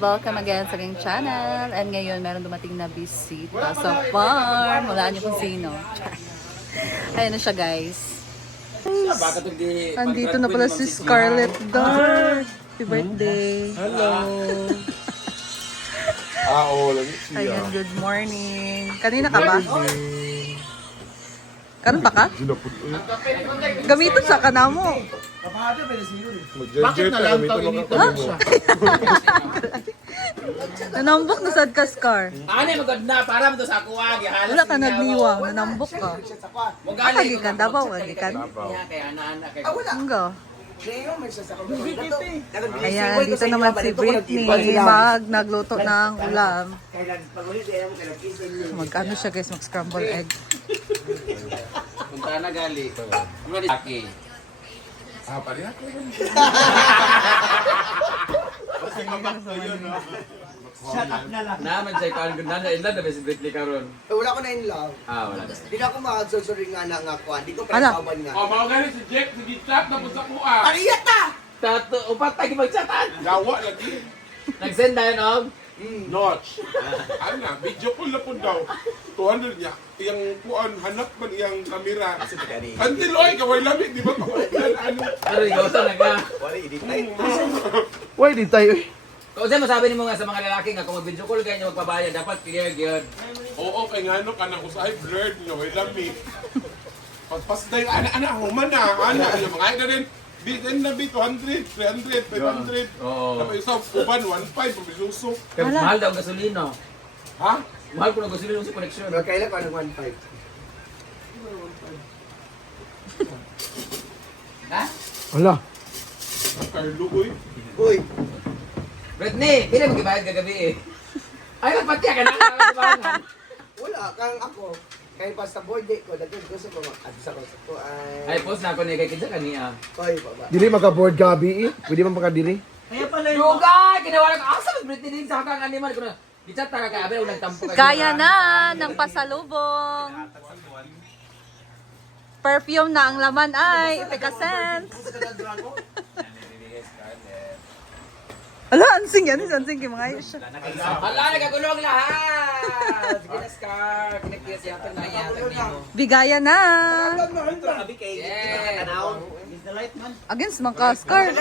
Welcome again sa aking channel. And ngayon, meron dumating na bisita sa farm. Walaan niyo kung sino. Ayan na siya, guys. Andito na pala si Scarlett Dark. Happy birthday. Hello. Lagi siya. Ayan, good morning. Kanina ka ba? Karon pa ka? Gamiton sa kanamo. Bakit nalantaw inito siya? Nanambok na sad ka, Scar. Ano magod na para mo to sa kuwag. Wala ka nagliwang, nanambok ka. Kagikan, Davao, kagikan. Kaya ana-ana kay. Hangga. Ayan, dito naman si Britney. Nagluto ng ulam. Mag-ano siya, guys, mag-scramble egg. Punta na gali. Ano ni Aki? Pari ako. Naman say kan ganda na ilan na si Britney karon. Wala ko na in love. Wala. Di na ako makagsusuri nga na nga kuha. Di ko Ano? pinasaban nga. Mga galing si Jeff, si Chat na po sa kuha. Pariyat ta! Tato upat tayo magchatan. Gawa lagi. Nag-send tayo og Notch. Ano, video call na po daw. 200 niya. Iyang kuan, hanap man iyang kamera. Until oy, kaway lamig, di ba? Ano? pero ikaw sa naga. Why di tayo? Kung saan masabi nimo nga sa mga lalaki nga kung mag-video call kayo nyo magpabayad dapat clear gyud. Oo, kay nga ano ka na usahay blurred niya, way lamig. Pagpasday, ana, human na. Ana, yung mga ina rin. Bitin na 200, 300, 500. Oo. Tapos isa, uban, 1.5, pabisusok. Kaya mas mahal daw ang gasolina. Ha? Mahal ko ng gasolina sa connection. Pero kailan ko ng 1.5? Ha? Wala. Carlo, uy. Uy, Britney, pili mo gibayad kagabi eh. Ay, magpatya ka na. wala kang ako. Kaya pa sa birthday ko, dagdag gusto ko mag-adsa ko sa ko Ay, post na ako ni kay kinsa kaniya. Oy, baba. Dili maka-board gabi eh. Pwede man makadiri. Yugay! Ginawa ko, asa mas Britney din sa kang animal ko na. Gichat ta ka kay Abel, ulang tampo kay. Kaya na ng pasalubong. Perfume na ang laman ay Epicacent. Ala, ansing yan. Ansing yung mga ayos siya. Hala, nagagulong lahat! Sige na, Scar. Kinagtiya siya ito na yatag nimo. Bigaya na. Yeah! Against mga ka-Scar.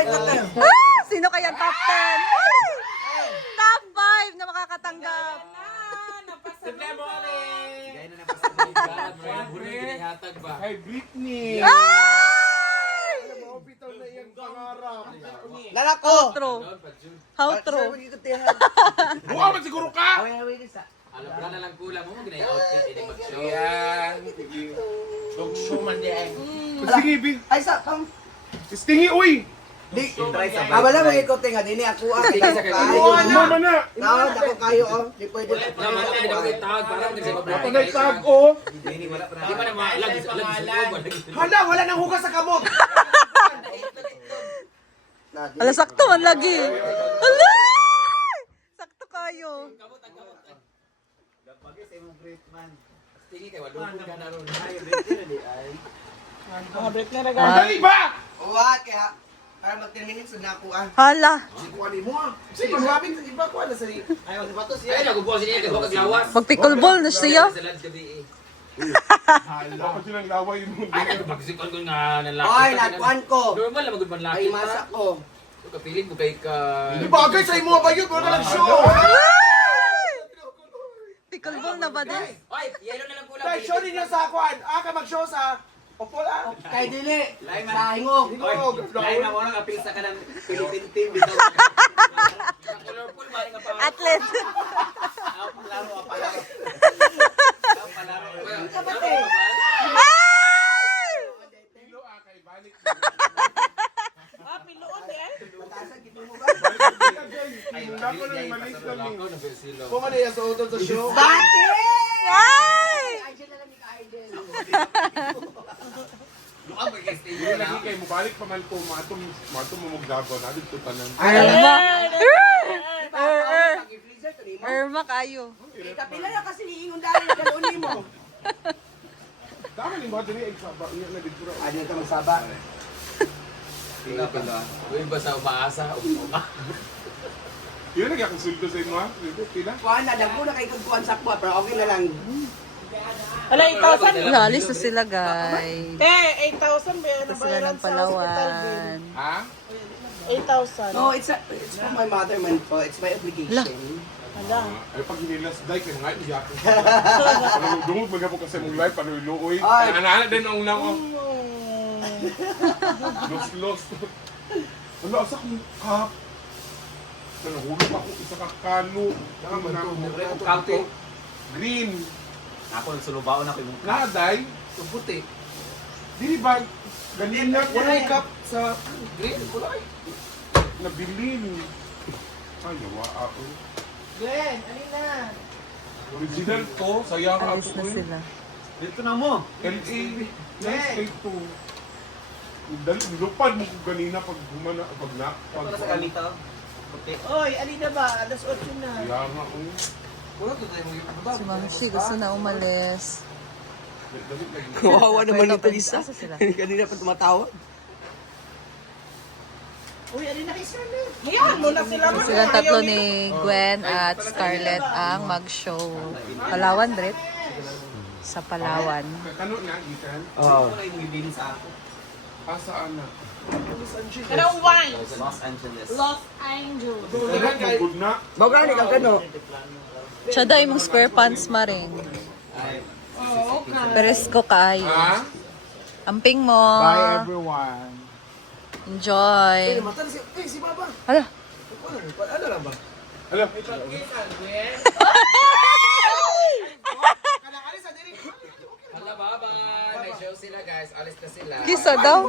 Sino kaya top 10? Ay! Top 5 na makakatanggap. Simple morning! Gaya na napasabay. Buloy kinihatag ba? Kay Britney. Ay! Lalako! True. How true? Buka man siguro ka! Alam ko na lang kulang mo, ginay-outfit, hindi mag-show. Yan. Dog show man diyan. Sige, Bi. Ay, sa kam. Stingi, uy! Di. Wala mo ikote nga. Dini ako ang Sige, sige. Mama na! Tawad ako kayo, oh. Di pwede. Naman tayo na may tawag para mo kasi Ako na itag, oh! Di pa na maalam, lagi Hala, wala nang hugas sa kamot. Ala, sakto man lagi. Ala! Sakto kayo. Tingin kay walupon ka na ron. Dali ba? What? Kaya, para mag-10 minutes na ako ah. Hala. Sige, maraming sa iba ko. Ano sa ayaw sa batos Ay, nagubuha siya kay Bukag Lawas. Mag-pickleball na siya. Sa lunch gabi eh. Bakit silang laway yung mundo? Ay, pagsikon ko nga ng laki. Oy, natkuhan ko. Normal na magud man laki. Ay, masak ko. Kapiling mo kay ka. Di bagay sa imo ba yun? Wala lang show. Pickleball na ba din? Oy, yellow na lang kulang. Kay show ninyo sa akuan. Ka mag-show sa Opol ah. Kay dili. Sa hingog. Lain na mo nang apil sa kanang Philippine team dito. Colorful ba nga pa? Athlete. Palaro pa palaro. Palaro. Ay! Pilo, kay balik. Ay, Ako na yung maliit na ako na silo. Kung ano yung suotol sa show. Ay! Luang kay stay Yung lagi kayo, mabalik pa man ko, matum mo maglaban. Natin ito tanan. Irma. Irma kayo. Kapila na kasi iingon dahil kalunin mo. Tama ni mga dali, saba. Iya na dito. Ano ka magsaba? Uy, ba sa umaasa? Yun lagi akong sulto sa inyo ha. Pila? Kuhan na, dagko na kay kuhan sa kuha, pero okay na lang. Wala, 8,000. Alis na sila, guys. 8,000 ba yan? Ito sila ng Palawan. Ha? 8,000. No, it's from my mother man po. It's my obligation. Hala. Ay, pag hinilas day, kaya nga iya ako. Parang dungog magapos kasi mong live, parang iluoy. Anak-anak din ang unang ko. Los. Wala, asa kong cup. Nahulog ako, isa kakalo. Kape. Green. Ako nagsulubao na ko yung Naday. Puti. Di ba? Ganina ko. Wala yung cup sa green. Wala. Nabilin. Ay, yawa ako. Glenn, alin na. Original to, sayang ako. Alis na sila. Dito na mo. LA. Nice kay to. Nilupad mo ko ganina pag gumana, pag na. Ito na sa gamita. Okay. Oy, alin na ba? Alas 8 na. Sayang ako. Wala to tayo mag-ibaba. Si Ma'am Shi gusto na umalis. Dalit lagi. Kawawa naman Wait, ito, open. Lisa. Asa sila? Kanina pa tumatawag. Uy, alin na kay Scarlett. Ayan, muna sila. Silang tatlo ni Gwen at Scarlett ang mag-show. Palawan, Drit? Sa Palawan. Kano na, ikan? Oo. Ito na yung bibili sa ako. Asaan na? Hello, wine. Los Angeles. Los Angeles. Dagat mo good na. Bagani kang kano. Siya daw yung square pants ma rin. Oh, okay. Peresko kaayo. Ha? Amping mo. Bye everyone. Enjoy. Mata na si Baba. Hala. Ano lang ba? Alam. Hala, bye-bye. May show sila, guys. Alis na sila. Kisa daw.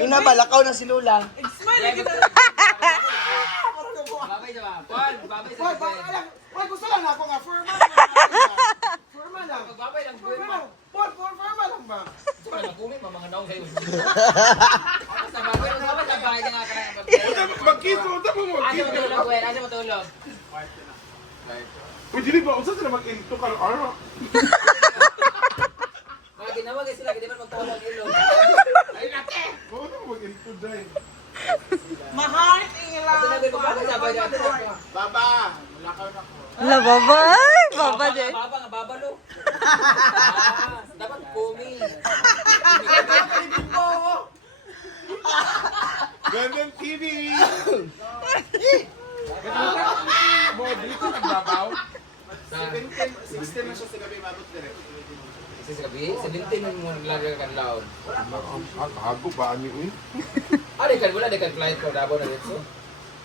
Inabalakaw na si Lula. Smile kita. Babay na ba? Paul, babay sa Gwen. Why gusto lang ako nga forma. Forma lang. Babay lang, Gwen. Forma lang ba? Ito na kumit, mga naong kayo. Basta babay lang, babay lang. Bahay na nga ka na. Magkiso, tama mo Asa magkiso. matulog, Gwen? Asa matulog? Uy, dili ba? Usa sila mag-into ka araw. Mga ginawa guys sila, hindi man magtawag ilong. Ay, nate! Oo na mag-into dahil. Mahart ila. Asa na ko ba? Sabay natin. Baba! Mulakaw na ko. Hala, babay. Baba din. Baba nga, babalo. Dapat kumi. Ganun TV! Mo, dito nagbabaw. 16 na siya sa gabi, mabot dire. Sa gabi? 17 mo naglagay ka laon. Ako ba ani uy? Wala kan flight ko, dabo na dito.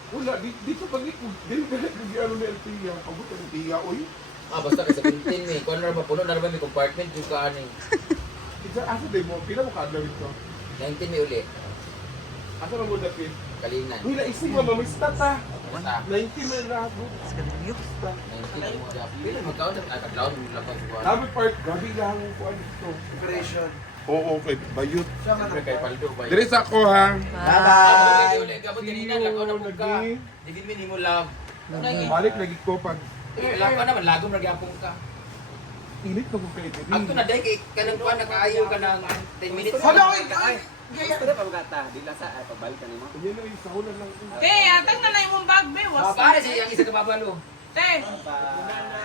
Wala, dito pag dili ka nag-ano ni LPA, pabot ang LPA uy. Basta ka 17 eh. Kung ano na puno na may compartment yung kaani. Isa asa day mo, pila mo kadlaw ito? 19 may uli. Asa na mo dapit? Kalinan. Uy, naisip mo, mamista ta. Basta. 90 may rabo. 19 mo dyan. Pila magkaon na nakadlaon mo lang pag buwan. Dami part, gabi lang ko ano dito. Operation. Oo, okay, bayot. Siyempre kay Paldo ba yun? Diri sa ako ha. Bye-bye. Gabot kanina, lakaw na mong ka. Digid mo mo love. Balik lagi ko pag Lakaw naman, lagom nagyapong ka. init na kung kayo. Ako na dahil kay kanang kuha nakaayaw ka ng 10 minutes. Hala, oy, Gusto na pagkata, di lasa ay pagbalik ka nimo. Yan na yung sahunan lang. Te, atang na yung bag, be. Was. Pare siya yung isa ka babalo. Te.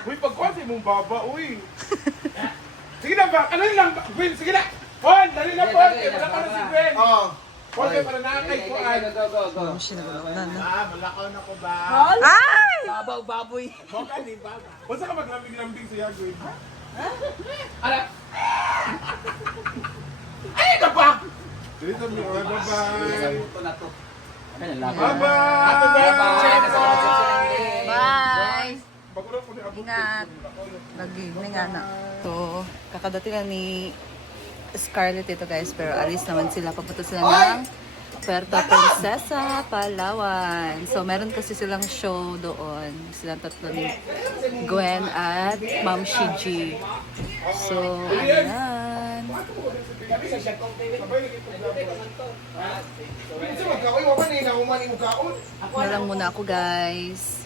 Uy, pagkuhan mong baba, uy. Sige na ba? Ano lang? Gwen, sige na. Juan, dali na po. Wala ka na si Gwen. Oo. Juan, kayo para nakakay ko. Go, go, go. Ma'am Shi nagulaunan na. Malakaw na ko ba? Ay! Babaw, baboy. Basta ka maglambing-lambing siya, Gwen. Ala, Dali sa mga, bye-bye. ito na to. Bye-bye. Bye! Bago ko ni Abu. Ingat. Nag-evening nga na. So, kakadating na ni Scarlett ito guys, pero alis naman sila. Papunta sila ng Puerto Princesa, Palawan. So, meron kasi silang show doon. Silang tatlo ni Gwen at Ma'am Shi G. So, ayan. Na lang muna ako guys.